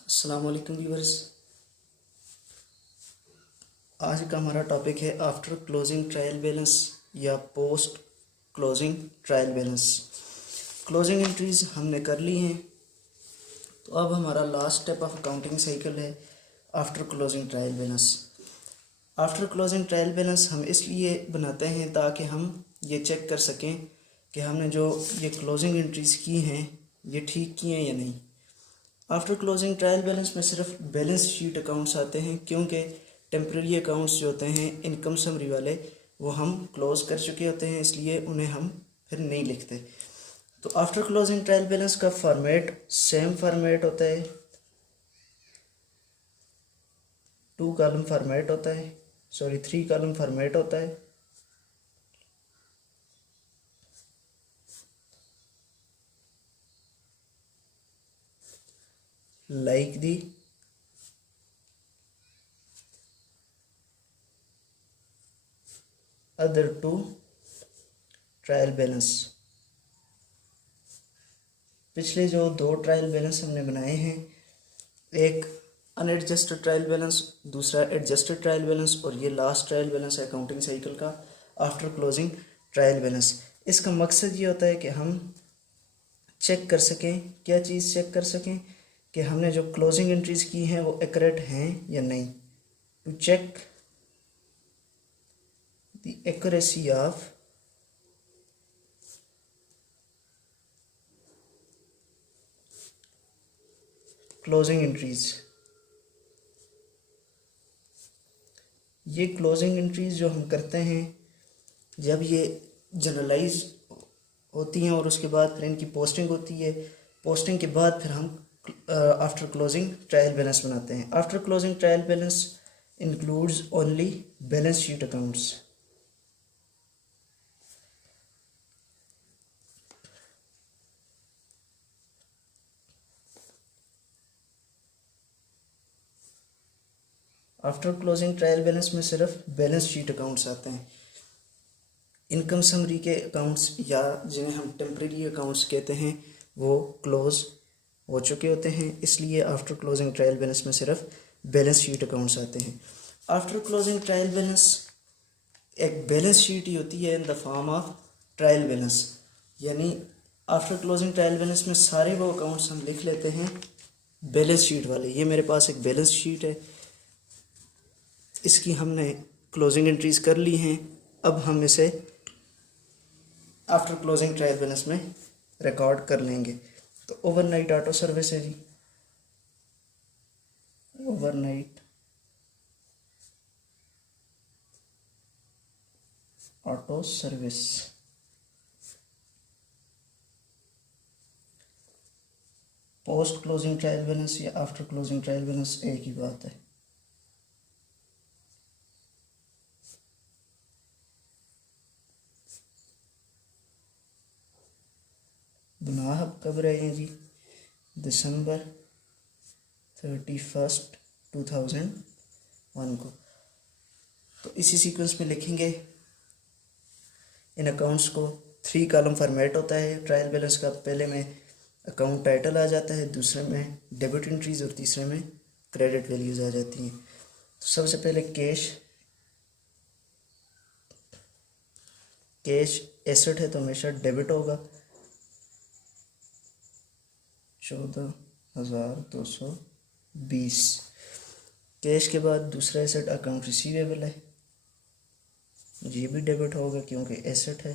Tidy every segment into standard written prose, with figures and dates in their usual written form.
अस्सलाम वालेकुम व्यूअर्स। आज का हमारा टॉपिक है आफ्टर क्लोजिंग ट्रायल बैलेंस या post closing trial balance. Closing entries हमने कर ली हैं, तो अब हमारा last step of accounting cycle है after closing trial balance. After closing trial balance हम इसलिए बनाते हैं ताकि हम ये चेक कर सकें कि हमने जो ये क्लोजिंग एंट्रीज की हैं ये ठीक की हैं या नहीं। आफ्टर क्लोजिंग ट्रायल बैलेंस में सिर्फ बैलेंस शीट अकाउंट्स आते हैं, क्योंकि टेम्प्रेरी अकाउंट्स जो होते हैं इनकम समरी वाले वो हम क्लोज कर चुके होते हैं, इसलिए उन्हें हम फिर नहीं लिखते। तो आफ्टर क्लोजिंग ट्रायल बैलेंस का फॉर्मेट सेम फॉर्मेट होता है, 2 कॉलम फॉर्मेट होता है, 3 कॉलम फॉर्मेट होता है। Like the other 2 trial balance. पिछले जो 2 ट्रायल बैलेंस हमने बनाए हैं, एक अनएडजस्टेड ट्रायल बैलेंस, दूसरा एडजस्टेड ट्रायल बैलेंस, और ये लास्ट ट्रायल बैलेंस है अकाउंटिंग साइकिल का आफ्टर क्लोजिंग ट्रायल बैलेंस। इसका मकसद ये होता है कि हम चेक कर सकें, क्या चीज़ चेक कर सकें कि हमने जो क्लोजिंग एंट्रीज की हैं वो एक्यूरेट हैं या नहीं। To check the accuracy of closing entries. ये क्लोजिंग एंट्रीज जो हम करते हैं जब ये जनरलाइज होती हैं और उसके बाद फिर इनकी पोस्टिंग होती है, पोस्टिंग के बाद फिर हम आफ्टर क्लोजिंग ट्रायल बैलेंस बनाते हैं। After closing trial balance includes only balance sheet accounts. After closing trial balance में सिर्फ बैलेंस शीट अकाउंट्स आते हैं। इनकम समरी के अकाउंट्स या जिन्हें हम टेम्प्रेरी अकाउंट्स कहते हैं वो क्लोज हो चुके होते हैं, इसलिए आफ्टर क्लोजिंग ट्रायल बैलेंस में सिर्फ बैलेंस शीट अकाउंट्स आते हैं। आफ्टर क्लोजिंग ट्रायल बैलेंस एक बैलेंस शीट ही होती है in the form of trial balance, यानी आफ्टर क्लोजिंग ट्रायल बैलेंस में सारे वो अकाउंट्स हम लिख लेते हैं बैलेंस शीट वाले। ये मेरे पास एक बैलेंस शीट है, इसकी हमने क्लोजिंग एंट्रीज कर ली हैं। अब हम इसे आफ्टर क्लोजिंग ट्रायल बैलेंस में रिकॉर्ड कर लेंगे। तो ओवरनाइट ऑटो सर्विस है जी, overnight auto service. Post closing trial balance या आफ्टर क्लोजिंग ट्रायल बैलेंस एक ही बात है। गुनाह अब कब रहे हैं जी? दिसंबर 31, 2001 को। तो इसी सीक्वेंस में लिखेंगे इन अकाउंट्स को। 3 कॉलम फॉर्मेट होता है ट्रायल बैलेंस का। पहले में अकाउंट टाइटल आ जाता है, दूसरे में डेबिट एंट्रीज और तीसरे में क्रेडिट वैल्यूज आ जाती हैं। तो सबसे पहले कैश एसेट है तो हमेशा डेबिट होगा, 14,220। कैश के बाद दूसरा एसेट अकाउंट रिसीवेबल है, ये भी डेबिट होगा क्योंकि एसेट है।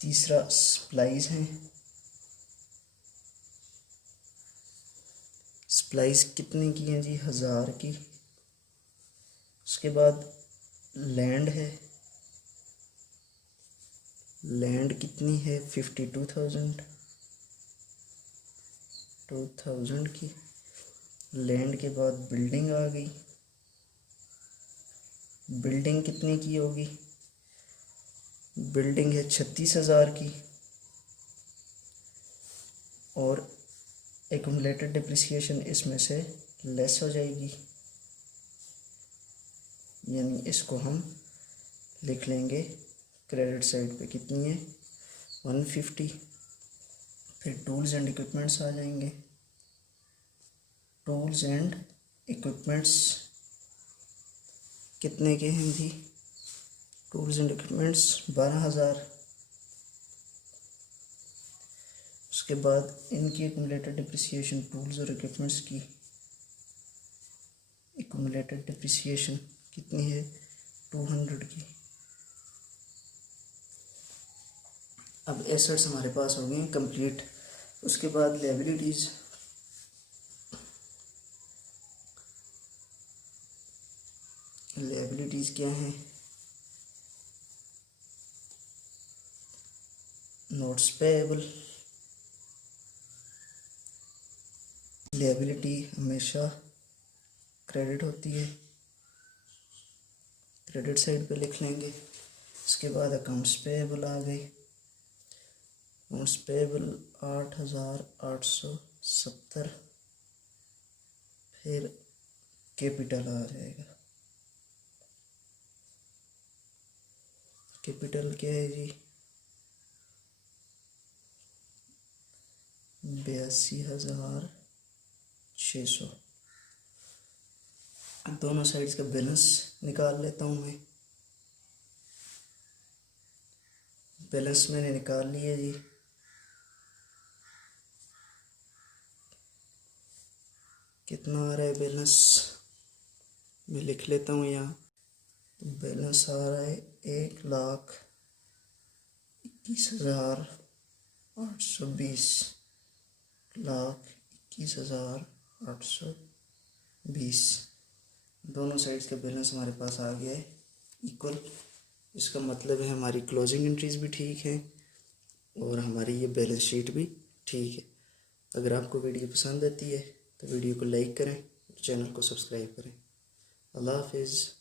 तीसरा सप्लाईज है, सप्लाईज कितने की हैं जी? 1000 की। उसके बाद लैंड है, लैंड कितनी है? 52,000 की। लैंड के बाद बिल्डिंग आ गई, बिल्डिंग कितने की होगी? बिल्डिंग है 36,000 की। और एक्यूमुलेटेड डिप्रिसिएशन इसमें से लेस हो जाएगी, यानी इसको हम लिख लेंगे क्रेडिट साइड पे कितनी है 150। फिर टूल्स एंड इक्विपमेंट्स आ जाएंगे। टूल्स एंड इक्विपमेंट्स कितने के हैं जी? Tools and equipments 12,000। उसके बाद इनकी एक्यूमुलेटेड डिप्रिसिएशन, टूल्स और इक्विपमेंट्स की एक्यूमुलेटेड डिप्रिसिएशन कितनी है 200 की। अब एसेट्स हमारे पास हो गए कंप्लीट। उसके बाद लायबिलिटीज़, लायबिलिटीज़ क्या हैं? नोट्स पेएबल, लायबिलिटी हमेशा क्रेडिट होती है, क्रेडिट साइड पे लिख लेंगे। इसके बाद अकाउंट्स पेएबल आ गई। Accounts payable 8,870। फिर कैपिटल आ जाएगा। कैपिटल क्या है जी? 82,600। दोनों साइड्स का बैलेंस निकाल लेता हूँ मैं। बैलेंस मैंने निकाल लिया जी। कितना आ रहा है बैलेंस, मैं लिख लेता हूँ यहाँ। तो बैलेंस आ रहा है 1,21,820। 1,21,820। दोनों साइड्स का बैलेंस हमारे पास आ गया है इक्वल। इसका मतलब है हमारी क्लोजिंग एंट्रीज भी ठीक है और हमारी ये बैलेंस शीट भी ठीक है। अगर आपको वीडियो पसंद आती है तो वीडियो को लाइक करें और चैनल को सब्सक्राइब करें। अल्लाह हाफिज़।